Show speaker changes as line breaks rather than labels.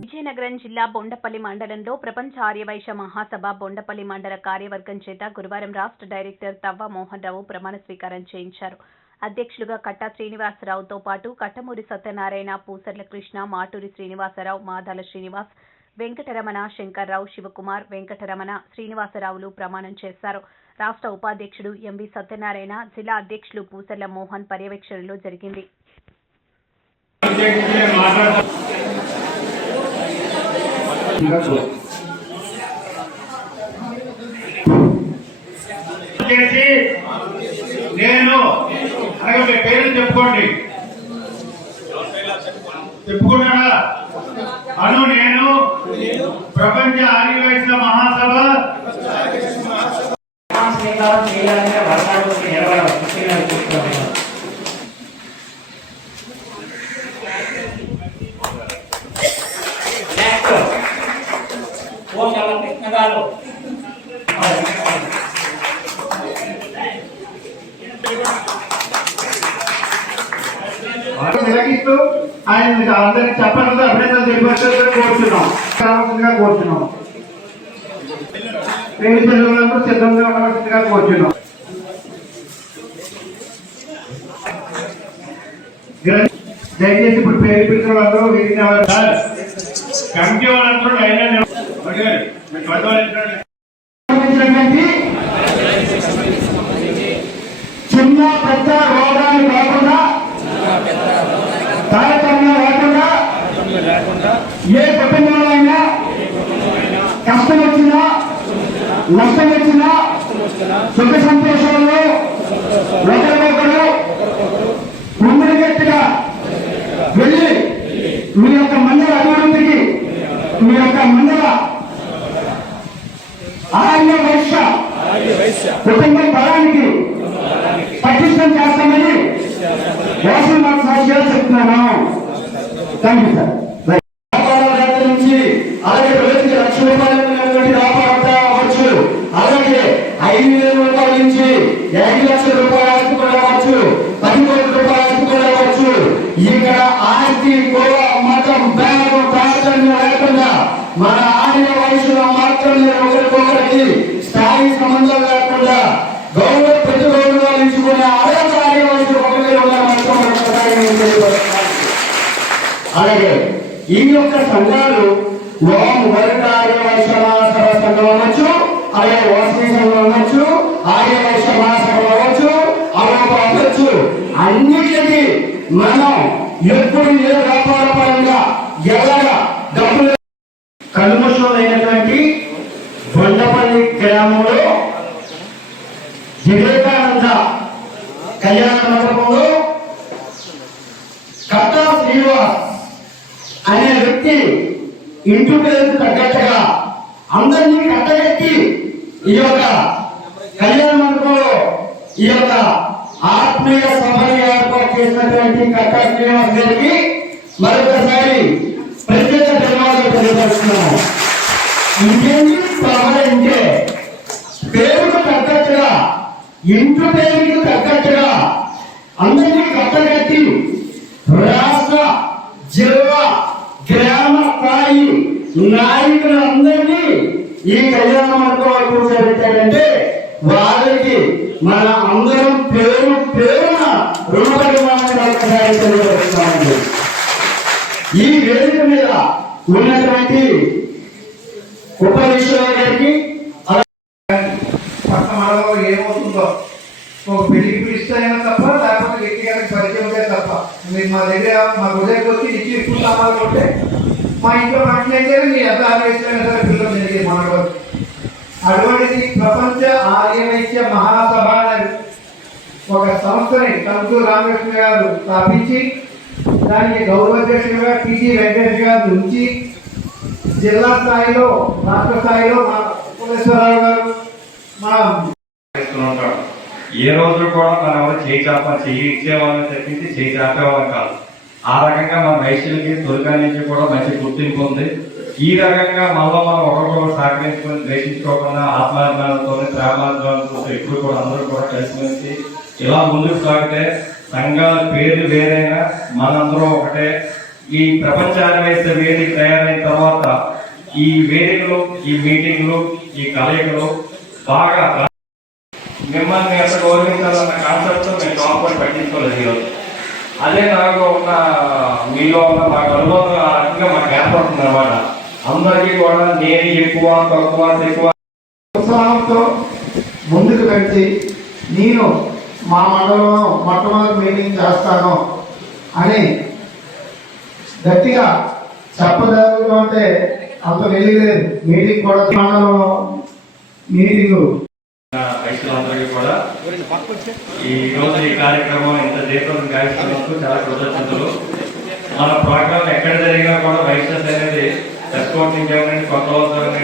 విజయనగరం జిల్లా బొండపల్లి మండలంలో ప్రపంచ ఆర్యవైశ్య మహాసభ బొండపల్లి మండల కార్యవర్గం చేత గురువారం రాష్ట్ర డైరెక్టర్ తవ్వ మోహన్ రావు ప్రమాణ స్వీకారం చేయించారు. అధ్యక్షులుగా కట్టా శ్రీనివాసరావుతో పాటు కట్టమూరి సత్యనారాయణ పూసర్ల కృష్ణ మాటూరి శ్రీనివాసరావు మాదాల శ్రీనివాస్ వెంకటరమణ శంకర్రావు శివకుమార్ వెంకటరమణ శ్రీనివాసరావులు ప్రమాణం చేశారు. రాష్ట్ర ఉపాధ్యక్షుడు ఎంవి సత్యనారాయణ జిల్లా అధ్యక్షులు పూసర్ల మోహన్ పర్యవేక్షణలో జరిగింది.
చేసి నేను అలాగే మీ పేరు చెప్పుకోండి. చెప్పుకున్నాడా అను నేను ప్రపంచ ఆదివాసీల మహాసభ.
స్వీకారం చేయాలని వర్షాలు నిలబడవు ఓం నమ కృష్ణ గారు
వారు తిలకిస్తూ ఆయన మీకు అందరికి అభినందనలు తెలియపరచాలని కోరుతున్నాం కావాల్సిందిగా కోరుతున్నాం పిల్లలందరూ సిద్ధంగా ఉండవలసిందిగా కోరుతున్నాం గ్ర- దయచేసి ఇప్పుడు పేరు పిల్లలు అందరూ వీరిని కమిటీ వాళ్ళందరూ లైన్ చిన్న పెద్ద రోగాలు కాకుండా తారతమ్యం లేకుండా ఏ కుటుంబంలో అయినా కష్టం వచ్చినా నష్టం వచ్చినా సుఖ సంతోషాల్లో ఒకరికొకరు ముందుగట్టిగా వెళ్ళి మీ యొక్క మండల అభివృద్ధికి మీ యొక్క మండల ఆర్య వైశ్య. కుటుంబ బలానికి పటిష్టం చేస్తామని వాసన మాకు సాక్షిగా చెప్తున్నాను. థ్యాంక్ యూ సార్ నుంచి అలాగే లక్ష రూపాయలు అవ్వచ్చు. అలాగే ఐదు వేల రూపాయల నుంచి ఐదు లక్షల రూపాయల ఆస్తి కూడా అవ్వచ్చు. పది కోట్ల రూపాయల ఆస్తి కూడా అవ్వచ్చు. ఇక్కడ ఆస్తి కుల మతం భేదం తారతమ్యం లేకుండా మన స్థాయి సంబంధం లేకుండా గౌరవ ప్రతి గౌరవాలు ఇచ్చుకునే అర్హత ఆడిన అలాగే ఈ యొక్క సంఘాలు ఓం వరద ఆర్యవైశ్య మహాసభ సంఘం అవ్వచ్చు అలాగే వాసవి సంఘం అవ్వచ్చు ఆర్యవైశ్య మహాసభ అవ్వచ్చు అలోప అవ్వచ్చు. అన్నిటికీ మనం ఎప్పుడు ఏ వ్యాపార పరంగా ఎలాగా డబ్బులు బొండపల్లి గ్రామంలో వివేకానంద కళ్యాణ మండపంలో కట్టా శ్రీనివాస్ అనే వ్యక్తి ఇంటి పేరు తగ్గట్టుగా అందరినీ కట్టగట్టి ఈ యొక్క కళ్యాణ మండపంలో ఈ యొక్క ఆత్మీయ సభని ఏర్పాటు చేసినటువంటి కట్టా శ్రీనివాస్ గారికి మరొకసారి ప్రత్యేక ధన్యవాదాలు తెలియపరుస్తున్నాను. ఇంకేంటి? అంటే పేరుకు తగ్గట్టుగా ఇంటి పేరుకు తగ్గట్టుగా అందరినీ కట్టగట్టి రాష్ట్ర జిల్లా గ్రామ స్థాయి నాయకులందరినీ ఈ కళ్యాణ మండపంలో కూర్చోబెట్టాడంటే వారికి మన అందరం పేరు పేరున రుణపరిమాణం ఈ వేదిక మీద ఉన్నటువంటి ఉప గారికి
పక్క మనలో ఏమవుతుందో ఒక పెళ్ళికి పిలిస్తే తప్ప లేకపోతే వ్యక్తిగత పరిచయం ఉంటే తప్ప. మీరు మా దగ్గర మా గుడికి వచ్చి ఇచ్చి ఇప్పుడు సామాన్లు మా ఇంట్లో మాట్లాడితే మీ ఎంత ఆలోచించినా సరే పిల్లలు జరిగింది మాట్లాడవచ్చు అటువంటిది ప్రపంచ ఆర్యవైశ్య మహాసభ ఒక సంస్థని కంకు రామకృష్ణ గారు స్థాపించి దానికి గౌరవాధ్యక్షులుగా టీజీ వెంకటేష్ గారు ఉంచి జిల్లా స్థాయిలో రాష్ట్ర స్థాయిలో మా ఉపేశ్వరరావు గారు మా
ఉంటాడు ఏ రోజు కూడా మనం ఎవరు చేయి చాప చెయ్యి ఇచ్చేవాళ్ళని తప్పించి చేయి చాపేవాళ్ళం కాదు. ఆ రకంగా మన వైశ్యులకి తొలికాల నుంచి కూడా మంచి గుర్తింపు ఉంది. ఈ రకంగా మళ్ళీ మనం ఒకరికొకరు సహకరించుకొని ద్వేషించుకోకుండా ఆత్మాభిమానంతో ప్రేమాభిమానంతో ఎప్పుడు కూడా అందరూ కూడా కలిసిమెలిసి ఇలా ముందుకు సాగితే సంఘాల పేర్లు వేరైనా మనందరూ ఒకటే. ఈ ప్రపంచాన్ని వేసే వేదిక తయారైన తర్వాత ఈ వేదికలో ఈ మీటింగ్లు ఈ కలయికలో బాగా మిమ్మల్ని ఎంత గౌరవించాలన్న కాన్సెప్ట్ మేము కాన్సెప్ట్ పట్టించుకోలేదు ఈరోజు. అదే నాకు ఉన్న మీలో ఉన్న మాకు అనుభవం ఆ రకంగా మాకు ఏర్పడుతుంది అనమాట అందరికీ కూడా నేను ఎక్కువ తక్కువ ఎక్కువ
ఉత్సాహంతో ముందుకు పెట్టి నేను మా మండలంలో మొట్టమొదటి మీటింగ్ చేస్తాను అని గట్టిగా చెప్పదలుగుతుంటే అంత వెళ్ళలేదు మీటింగ్ కూడా మండలంలో మీటింగ్.
రైతులందరికీ కూడా ఈ రోజు ఈ కార్యక్రమం ఇంత దీపం గావిస్తున్నందుకు చాలా కృతజ్ఞతలు. మన ప్రోగ్రాం ఎక్కడ జరిగినా కూడా వైశ్యస్ అనేది ఎస్కోట్ నుంచి కొత్త